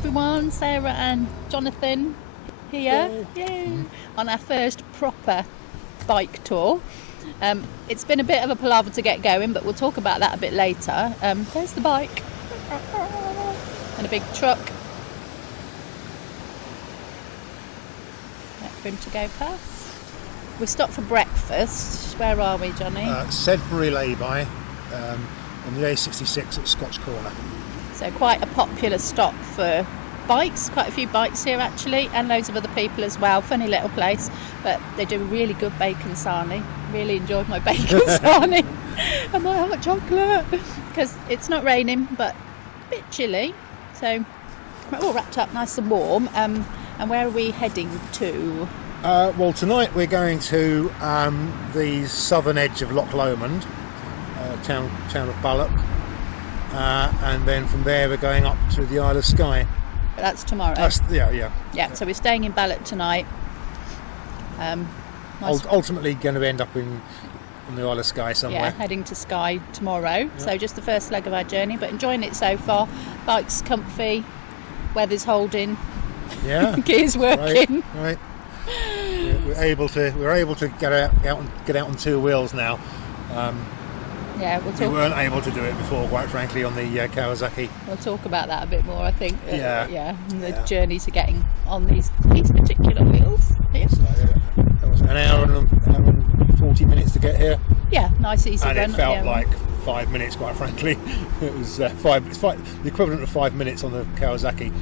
everyone, Sarah and Jonathan here. Yay. On our first proper bike tour. It's been a bit of a palaver to get going, but we'll talk about that a bit later. There's the bike and a big truck. Wait for him to go past. We stopped for breakfast. Where are we, Johnny? Sedbury lay-by on the A66 at Scotch Corner. So quite a popular stop for bikes, quite a few bikes here actually, and loads of other people as well. Funny little place, but they do a really good bacon sarnie. Really enjoyed my bacon sarnie and my hot chocolate, because it's not raining but a bit chilly, so we're all wrapped up nice and warm. And where are we heading to? Well, tonight we're going to the southern edge of Loch Lomond, town of Balloch, and then from there we're going up to the Isle of Skye. But that's tomorrow. Yeah. So we're staying in Balloch tonight. Ultimately going to end up on the Isle of Skye somewhere. Yeah, heading to Skye tomorrow. Yeah. So just the first leg of our journey, but enjoying it so far. Bike's comfy, weather's holding, yeah, gears working. Right. Yeah, we're able to get out on two wheels now. We weren't able to do it before, quite frankly, on the Kawasaki. We'll talk about that a bit more, I think. Yeah. And the journey to getting on these particular wheels. Yeah. So, that was an hour and 40 minutes to get here. Yeah, nice easy run. And it felt like 5 minutes, quite frankly. It was the equivalent of 5 minutes on the Kawasaki,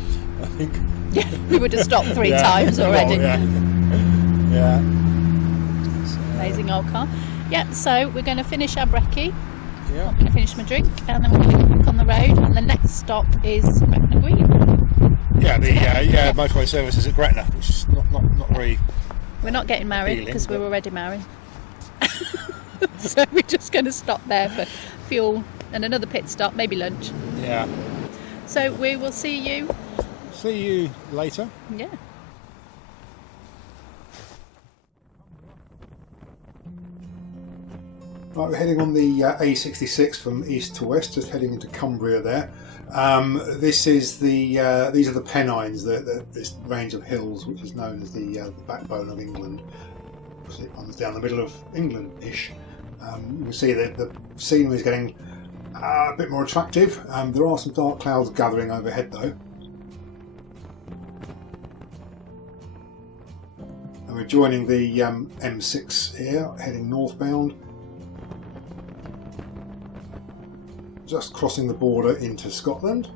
I think. Yeah, we would have stopped three times already. Oh, yeah. Amazing old car. Yeah, so we're going to finish our brekkie. Yeah. I'm going to finish my drink, and then we're going to get back on the road. And the next stop is Gretna Green. Yeah, the motorway services at Gretna, which is not very. We're not getting married because we're already married. So we're just going to stop there for fuel and another pit stop, maybe lunch. Yeah. So we will see you. See you later. Yeah. Right, we're heading on the A66 from east to west, just heading into Cumbria there. These are the Pennines, this range of hills which is known as the backbone of England. It runs down the middle of England-ish. You can see that the scenery is getting a bit more attractive. There are some dark clouds gathering overhead though. And we're joining the M6 here, heading northbound. Just crossing the border into Scotland.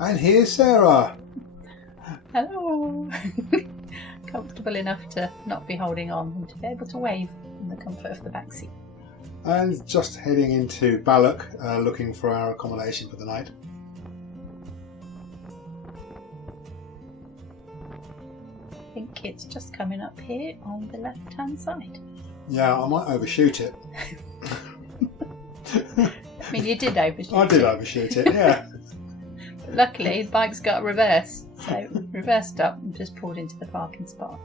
And here's Sarah. Hello. Comfortable enough to not be holding on and to be able to wave in the comfort of the back seat. And just heading into Balloch, looking for our accommodation for the night. I think it's just coming up here on the left hand side. Yeah, I might overshoot it. I mean, you did overshoot it. I did overshoot it, yeah. But luckily, the bike's got a reverse, so reversed up and just pulled into the parking spot.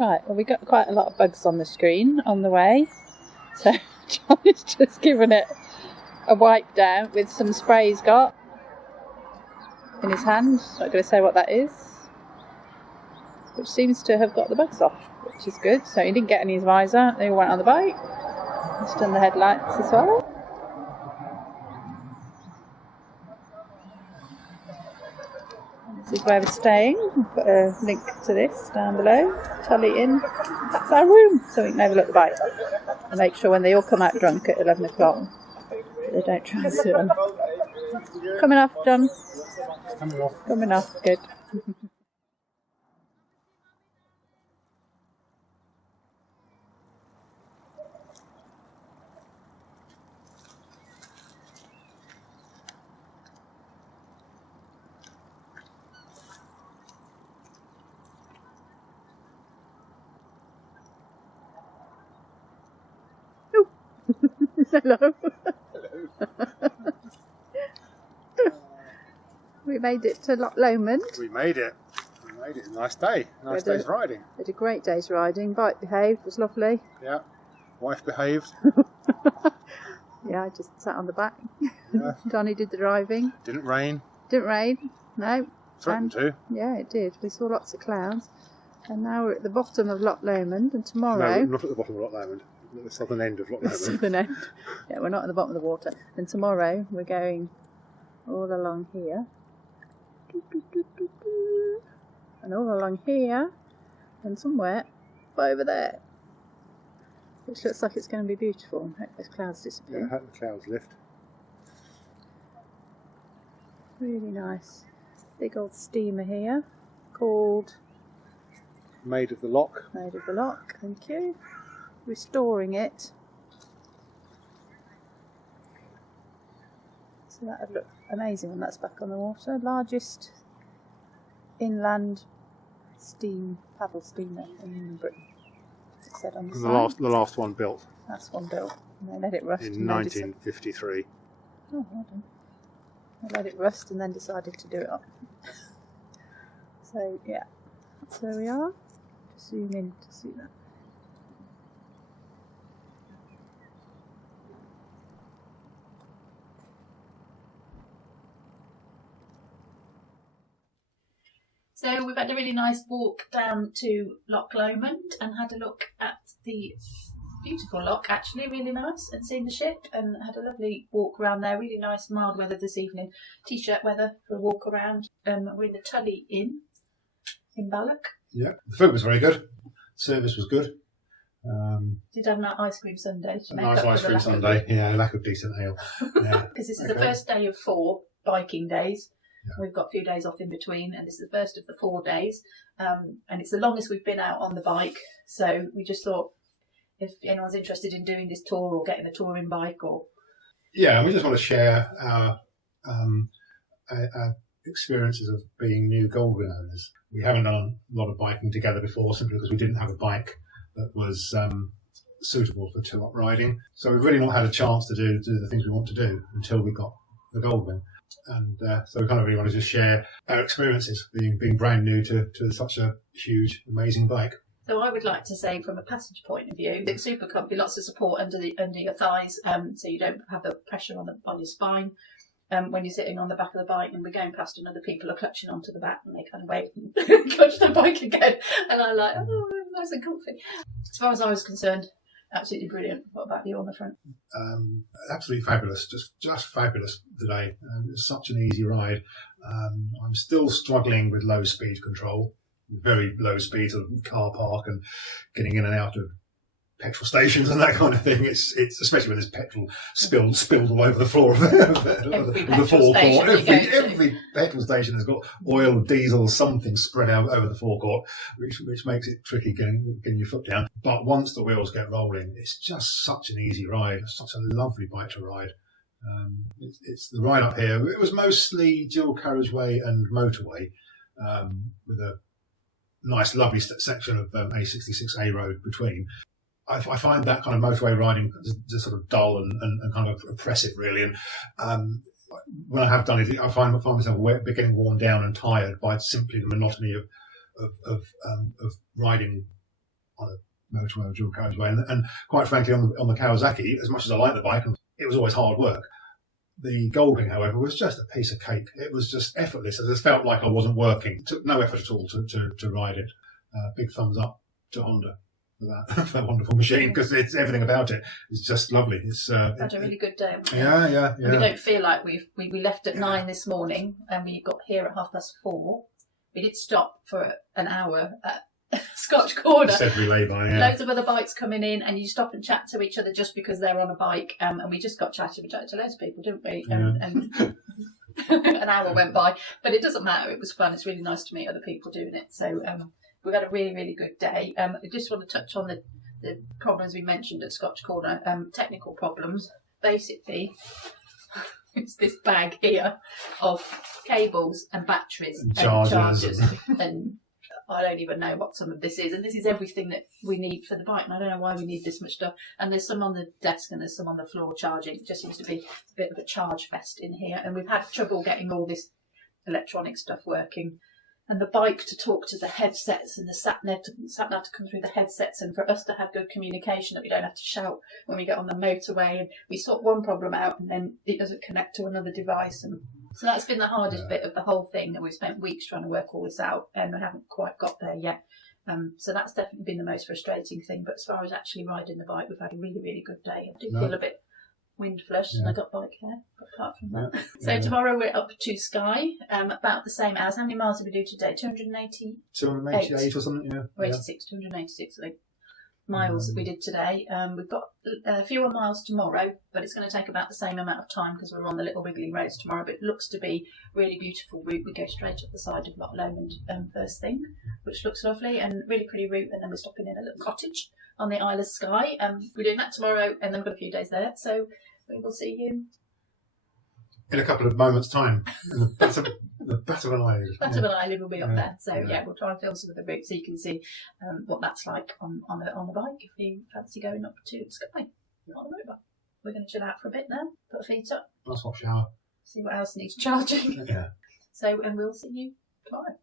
Right, well, we got quite a lot of bugs on the screen on the way, so John has just given it a wipe down with some spray he's got in his hand. Not going to say what that is, which seems to have got the bugs off, which is good. So he didn't get any of his visor. They all went on the bike. He's done the headlights as well. This is where we're staying. I'll put a link to this down below. Tully in. That's our room, so we can overlook the bike and make sure when they all come out drunk at 11 o'clock they don't try and sit on. Coming off, John. Coming off, good. Hello. We made it to Loch Lomond. We made it. Made it a nice day. Nice day's riding. We had a great day's riding. Bike behaved, was lovely. Yeah. Wife behaved. Yeah, I just sat on the back. Yeah. Donnie did the driving. Didn't rain. Didn't rain, no. Threatened to. Yeah, it did. We saw lots of clouds. And now we're at the bottom of Loch Lomond, and tomorrow... No, not at the bottom of Loch Lomond. At the southern end of Loch The Lomond. southern end. Yeah, we're not at the bottom of the water. And tomorrow we're going all along here. And all along here. And somewhere over there. Which looks like it's going to be beautiful. I hope those clouds disappear. Yeah, I hope the clouds lift. Really nice. Big old steamer here called Made of the Loch. Made of the Loch, thank you. Restoring it. So that would look amazing when that's back on the water. Largest inland paddle steamer in Britain. It said on the sign. The last one built. Last one built. And they let it rust. In 1953. Oh, well done. They let it rust and then decided to do it up. So yeah, that's where we are. Just zoom in to see that. So we've had a really nice walk down to Loch Lomond and had a look at the beautiful loch, actually, really nice, and seen the ship and had a lovely walk around there. Really nice mild weather this evening, t-shirt weather for a walk around. We're in the Tully Inn in Balloch. Yeah, the food was very good. Service was good. Did have an ice cream sundae. A nice ice cream sundae. Yeah, lack of decent ale. Yeah. Because this is the first day of 4 biking days. Yeah. We've got a few days off in between, and this is the first of the 4 days. And it's the longest we've been out on the bike. So we just thought, if anyone's interested in doing this tour or getting a touring bike, or we just want to share our experiences of being new Goldwing owners. We haven't done a lot of biking together before, simply because we didn't have a bike that was suitable for two-up riding. So we've really not had a chance to do the things we want to do until we got the Goldwing. And so we kind of really want to just share our experiences being brand new to such a huge, amazing bike. So I would like to say, from a passenger point of view, it's super comfy, lots of support under your thighs, so you don't have the pressure on your spine when you're sitting on the back of the bike. And we're going past and other people are clutching onto the back, and they kind of wait and clutch the bike again. And I'm like, oh, nice and comfy. As far as I was concerned, absolutely brilliant. What about you on the front? Absolutely fabulous, just fabulous today. It was such an easy ride. I'm still struggling with low speed control. Very low speed of car park and getting in and out of petrol stations and that kind of thing. It's especially when there's petrol spilled all over the floor of the forecourt. Every petrol station has got oil, diesel, something spread out over the forecourt, which makes it tricky getting your foot down. But once the wheels get rolling, it's just such an easy ride. Such a lovely bike to ride. It's the ride up here. It was mostly dual carriageway and motorway, with a nice, lovely section of A66A road between. I find that kind of motorway riding just sort of dull and kind of oppressive, really. And when I have done it, I find myself getting worn down and tired by simply the monotony of riding on a motorway or dual carriageway. And quite frankly, on the Kawasaki, as much as I like the bike, it was always hard work. The Goldwing, however, was just a piece of cake. It was just effortless. I just felt like I wasn't working. It took no effort at all to ride it. Big thumbs up to Honda for that wonderful machine, because it's everything about it. It's just lovely. It's had a really good day. Yeah. And we don't feel like we left at 9 this morning, and we got here at 4:30. We did stop for an hour at Scotch Corner. Said relay by, yeah. Loads of other bikes coming in, and you stop and chat to each other just because they're on a bike. And we just got chatting. We chatted to loads of people, didn't we? And an hour went by, but it doesn't matter. It was fun. It's really nice to meet other people doing it. So we've had a really, really good day. I just want to touch on the problems we mentioned at Scotch Corner. Technical problems. Basically, it's this bag here of cables and batteries and chargers and I don't even know what some of this is, and this is everything that we need for the bike, and I don't know why we need this much stuff. And there's some on the desk and there's some on the floor charging. It just seems to be a bit of a charge fest in here, and we've had trouble getting all this electronic stuff working. and the bike to talk to the headsets, and the sat nav to come through the headsets, and for us to have good communication, that we don't have to shout when we get on the motorway. And we sort one problem out and then it doesn't connect to another device. And so that's been the hardest bit of the whole thing, and we've spent weeks trying to work all this out, and I haven't quite got there yet. So that's definitely been the most frustrating thing. But as far as actually riding the bike, we've had a really, really good day. I do feel a bit wind flushed, and I got bike hair, but apart from that. So tomorrow we're up to Skye, about the same hours. How many miles did we do today? 288 or something, yeah. 286, I think, miles that we did today. We've got fewer miles tomorrow, but it's going to take about the same amount of time because we're on the little wiggly roads tomorrow. But it looks to be a really beautiful route. We go straight up the side of Loch Lomond first thing, which looks lovely, and really pretty route. And then we're stopping in a little cottage on the Isle of Skye. We're doing that tomorrow, and then we've got a few days there. So we will see you in a couple of moments' time. In the bat of an eyelid. Bat of an eyelid will be up there. So we'll try and film some of the routes so you can see what that's like on the bike if you fancy going up to Skye on the motorbike. We're going to chill out for a bit now, put our feet up. Nice hot shower. See what else needs charging. Yeah. So, and we'll see you tomorrow.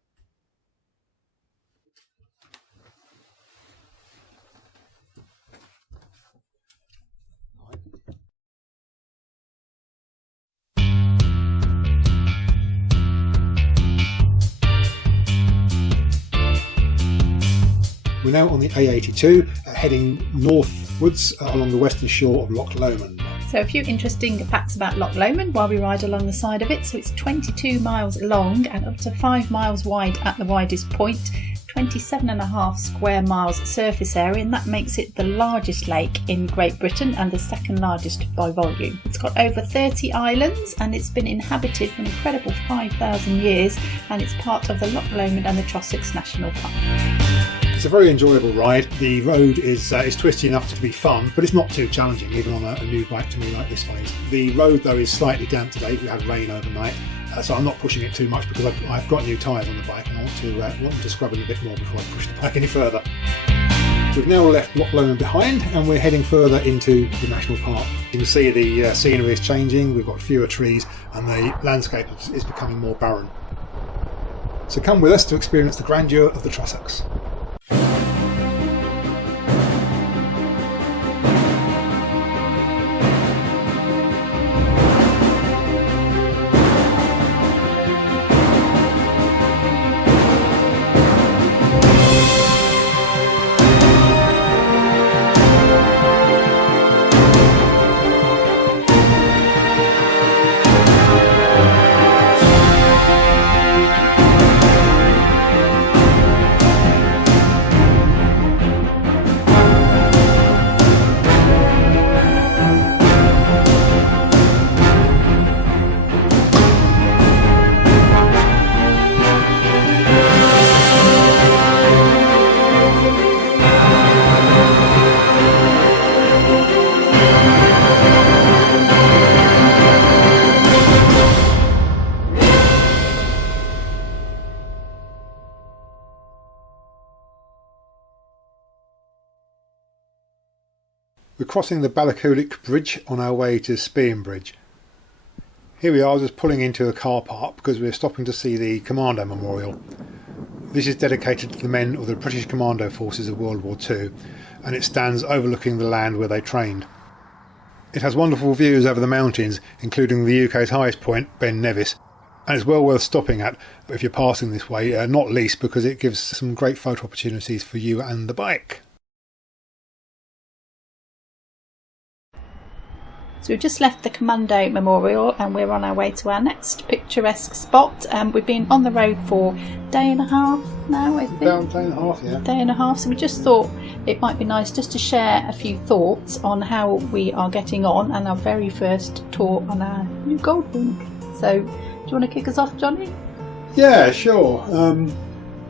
We're now on the A82, heading northwards along the western shore of Loch Lomond. So a few interesting facts about Loch Lomond while we ride along the side of it. So it's 22 miles long and up to 5 miles wide at the widest point, 27.5 square miles surface area, and that makes it the largest lake in Great Britain and the second largest by volume. It's got over 30 islands and it's been inhabited for an incredible 5,000 years, and it's part of the Loch Lomond and the Trossachs National Park. It's a very enjoyable ride. The road is twisty enough to be fun, but it's not too challenging, even on a new bike to me like this one is. The road, though, is slightly damp today. We had rain overnight, so I'm not pushing it too much because I've got new tyres on the bike and I want them to scrub it a bit more before I push the bike any further. We've now left Loch Lomond behind and we're heading further into the national park. You can see the scenery is changing, we've got fewer trees and the landscape is becoming more barren. So come with us to experience the grandeur of the Trossachs. We're crossing the Balloch Bridge on our way to Spean Bridge. Here we are, just pulling into a car park because we're stopping to see the Commando Memorial. This is dedicated to the men of the British Commando Forces of World War II, and it stands overlooking the land where they trained. It has wonderful views over the mountains, including the UK's highest point, Ben Nevis, and it's well worth stopping at if you're passing this way, not least because it gives some great photo opportunities for you and the bike. So we've just left the Commando Memorial and we're on our way to our next picturesque spot. We've been on the road for a day and a half now, I think. About a day and a half, yeah. Day and a half. So we just thought it might be nice just to share a few thoughts on how we are getting on and our very first tour on our new Goldwing. So do you want to kick us off, Johnny? Yeah, sure.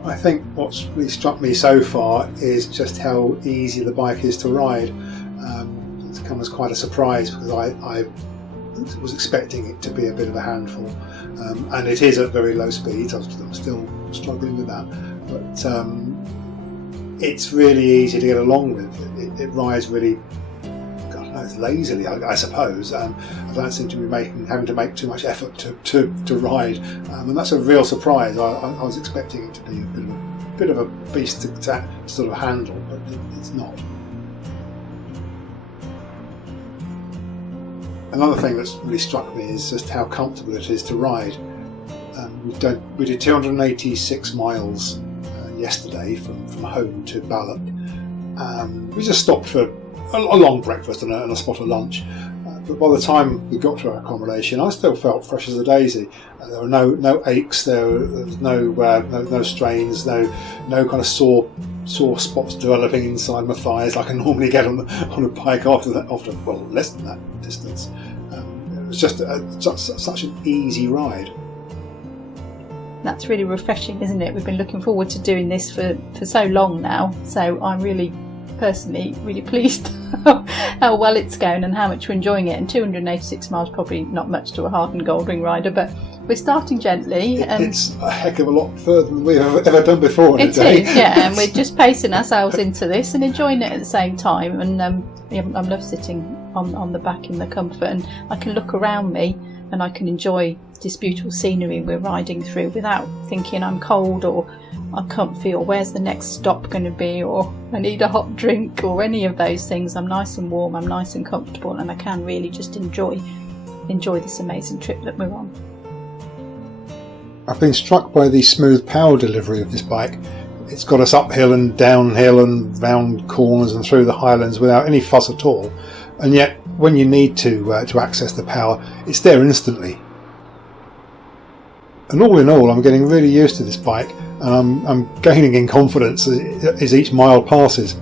I think what's really struck me so far is just how easy the bike is to ride. It's come as quite a surprise because I was expecting it to be a bit of a handful, and it is at very low speeds. I'm still struggling with that, but it's really easy to get along with. It rides really, God, it's lazily, I suppose. I don't seem to be having to make too much effort to ride, and that's a real surprise. I was expecting it to be a bit of a beast to sort of handle, but it's not. Another thing that's really struck me is just how comfortable it is to ride. We did 286 miles yesterday from home to Balloch. We just stopped for a long breakfast and a spot of lunch. But by the time we got to our accommodation, I still felt fresh as a daisy. There were no aches, there was no strains, no kind of sore spots developing inside my thighs like I normally get on a bike after less than that distance. It was just such an easy ride. That's really refreshing, isn't it? We've been looking forward to doing this for so long now, so I'm personally really pleased how well it's going and how much we're enjoying it. And 286 miles probably not much to a hardened Goldwing rider, but we're starting gently. It's a heck of a lot further than we've ever done before in a day. It is, yeah, and we're just pacing ourselves into this and enjoying it at the same time. And I love sitting on the back in the comfort, and I can look around me and I can enjoy this beautiful scenery we're riding through without thinking I'm cold or I'm comfy or where's the next stop going to be or I need a hot drink or any of those things. I'm nice and warm, I'm nice and comfortable, and I can really just enjoy this amazing trip that we're on. I've been struck by the smooth power delivery of this bike. It's got us uphill and downhill and round corners and through the highlands without any fuss at all, and yet when you need to access the power, it's there instantly. And all in all, I'm getting really used to this bike, and I'm gaining in confidence as each mile passes.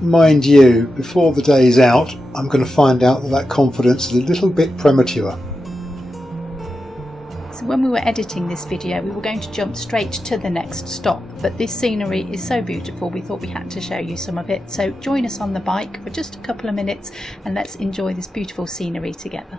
Mind you, before the day's out, I'm going to find out that confidence is a little bit premature. So when we were editing this video, we were going to jump straight to the next stop, but this scenery is so beautiful we thought we had to show you some of it. So join us on the bike for just a couple of minutes and let's enjoy this beautiful scenery together.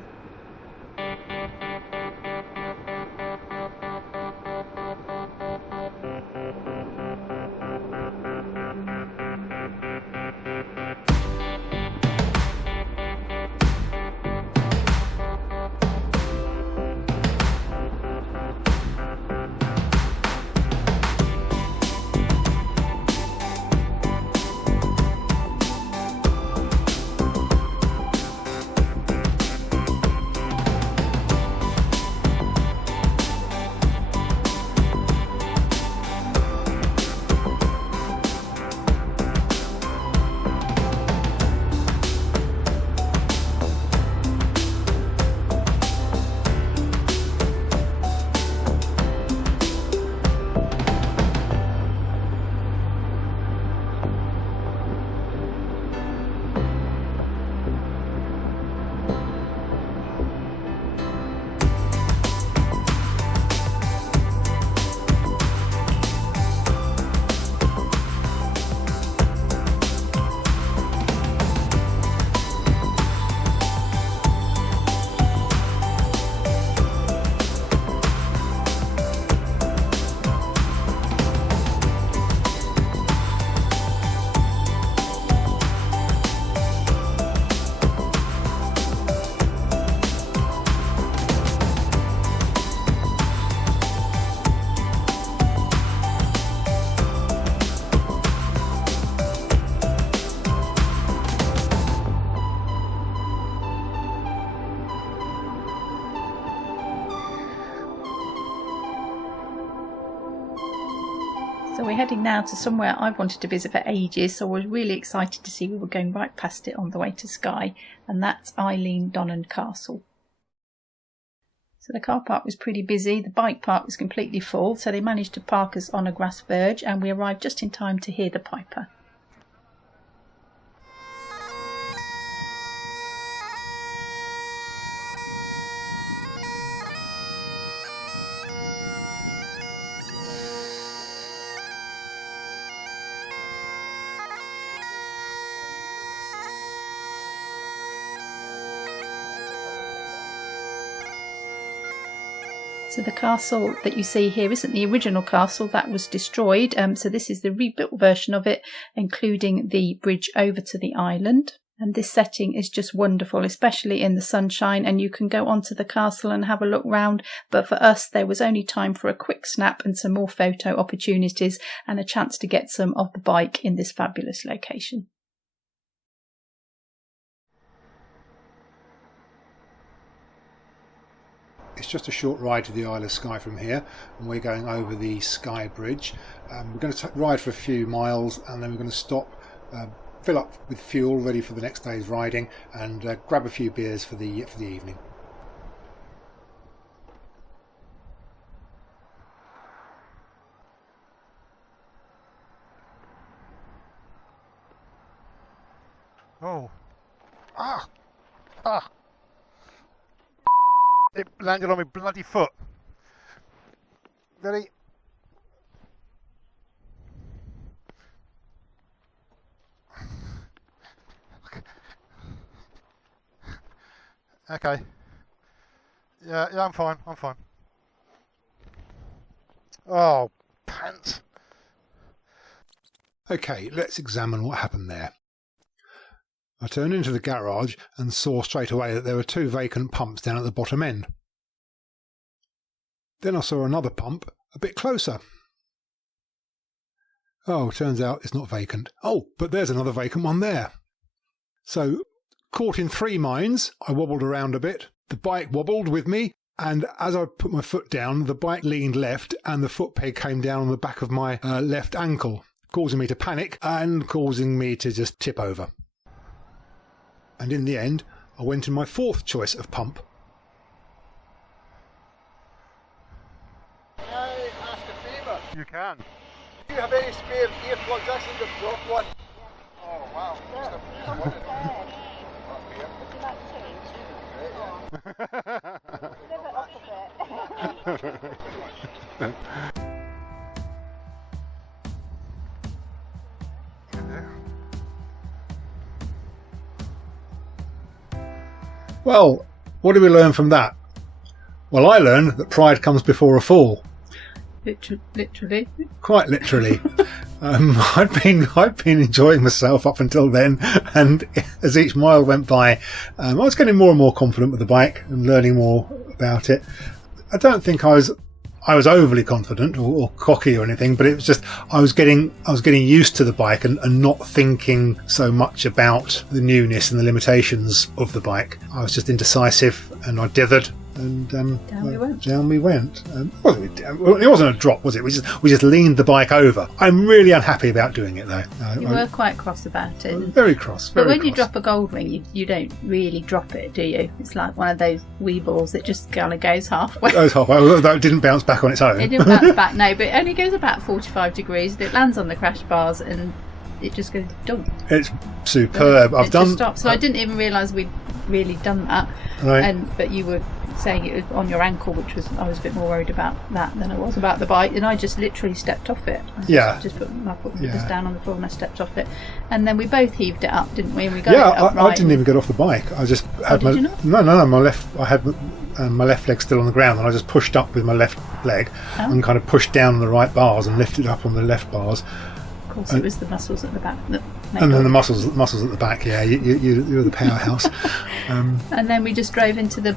So we're heading now to somewhere I've wanted to visit for ages, so I was really excited to see we were going right past it on the way to Skye, and that's Eilean Donan Castle. So the car park was pretty busy, the bike park was completely full, so they managed to park us on a grass verge and we arrived just in time to hear the piper. So the castle that you see here isn't the original castle, that was destroyed. So this is the rebuilt version of it, including the bridge over to the island. And this setting is just wonderful, especially in the sunshine, and you can go onto the castle and have a look round. But for us, there was only time for a quick snap and some more photo opportunities and a chance to get some of the bike in this fabulous location. It's just a short ride to the Isle of Skye from here, and we're going over the Skye Bridge. We're going to ride for a few miles, and then we're going to stop, fill up with fuel ready for the next day's riding, and grab a few beers for the evening. Oh, it landed on my bloody foot. Ready? Okay. Yeah, I'm fine. Oh, pants. Okay, let's examine what happened there. I turned into the garage and saw straight away that there were 2 vacant pumps down at the bottom end. Then I saw another pump a bit closer. Oh, turns out it's not vacant. Oh, but there's another vacant one there. So, caught in 3 minds, I wobbled around a bit. The bike wobbled with me, and as I put my foot down, the bike leaned left and the foot peg came down on the back of my left ankle, causing me to panic and causing me to just tip over. And in the end, I went in my 4th choice of pump. Can I ask a favour? You can. Do you have any spare earplugs? I seem to have dropped one. Oh wow. Well, what did we learn from that? Well, I learned that pride comes before a fall. Literally. Quite literally. I'd been enjoying myself up until then, and as each mile went by, I was getting more and more confident with the bike and learning more about it. I don't think I was overly confident or cocky or anything, but it was just I was getting used to the bike and not thinking so much about the newness and the limitations of the bike. I was just indecisive, and I dithered. And down we went. It wasn't a drop, was it? We just leaned the bike over. I'm really unhappy about doing it, though. You were quite cross about it. Very cross. But when you drop a Goldwing, you don't really drop it, do you? It's like one of those wee balls that just kind of goes halfway. It goes halfway. Although it didn't bounce back on its own. It didn't bounce back, no, but it only goes about 45 degrees. It lands on the crash bars and it just goes dunk. It's superb. It just stops. So I didn't even realise we'd really done that. Right. But you were saying it was on your ankle, which was I was a bit more worried about that than I was about the bike, and I just literally stepped off it. I just put my foot just down on the floor and I stepped off it, and then we both heaved it up, didn't we? And we got it upright. I didn't even get off the bike. I just had did you not? No. I had my left leg still on the ground, and I just pushed up with my left leg and kind of pushed down on the right bars and lifted up on the left bars. Of course, it was the muscles at the back that made and then the muscles at the back. Yeah, you're the powerhouse. And then we just drove into the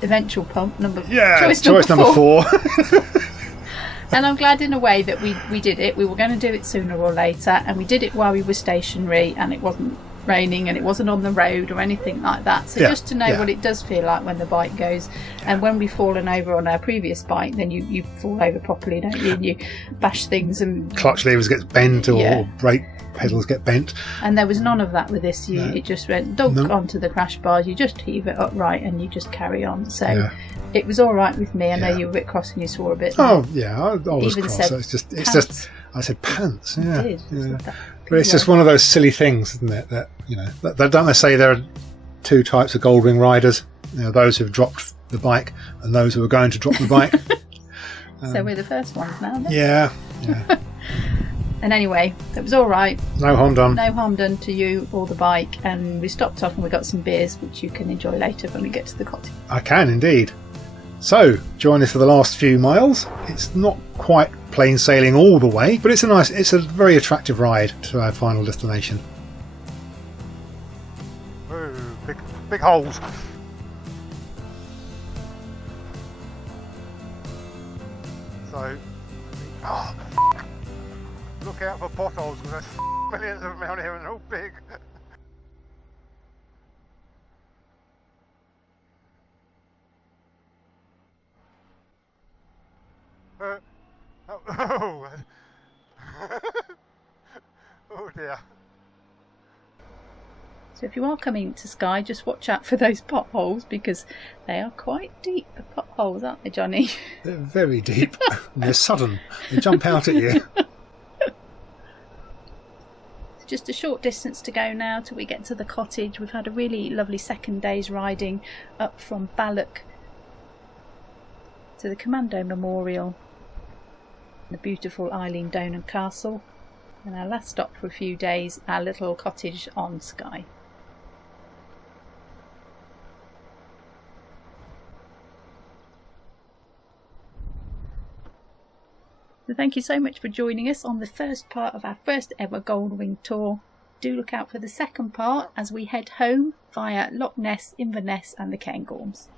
eventual pump choice number 4. And I'm glad in a way that we did it. We were going to do it sooner or later, and we did it while we were stationary, and it wasn't raining and it wasn't on the road or anything like that. So just to know what it does feel like when the bike goes, and when we've fallen over on our previous bike, then you fall over properly, don't you? And you bash things, and clutch levers get bent or brake pedals get bent. And there was none of that with this. It just went dunk onto the crash bars. You just heave it upright and you just carry on. So it was all right with me. I know you were a bit cross and you swore a bit. Oh yeah, I was cross. It's just I said pants. Yeah, you did. But it's just one of those silly things, isn't it? That don't they say there are 2 types of Goldwing riders? Those who've dropped the bike and those who are going to drop the bike. So we're the first ones now. Then? Yeah. And anyway, it was all right. No harm done. No harm done to you or the bike, and we stopped off and we got some beers, which you can enjoy later when we get to the cottage. I can indeed. So, join us for the last few miles. It's not quite plain sailing all the way, but it's a very attractive ride to our final destination. big holes. So, oh, look out for potholes because there's millions of them out here and they're all big. Oh, oh dear. So if you are coming to Skye, just watch out for those potholes because they are quite deep, the potholes, aren't they, Johnny? They're very deep and they're sudden. They jump out at you. Just a short distance to go now till we get to the cottage. We've had a really lovely second day's riding up from Balloch to the Commando Memorial, the beautiful Eilean Donan castle, and our last stop for a few days, our little cottage on Skye. So thank you so much for joining us on the first part of our first ever Goldwing tour. Do look out for the second part as we head home via Loch Ness, Inverness and the Cairngorms.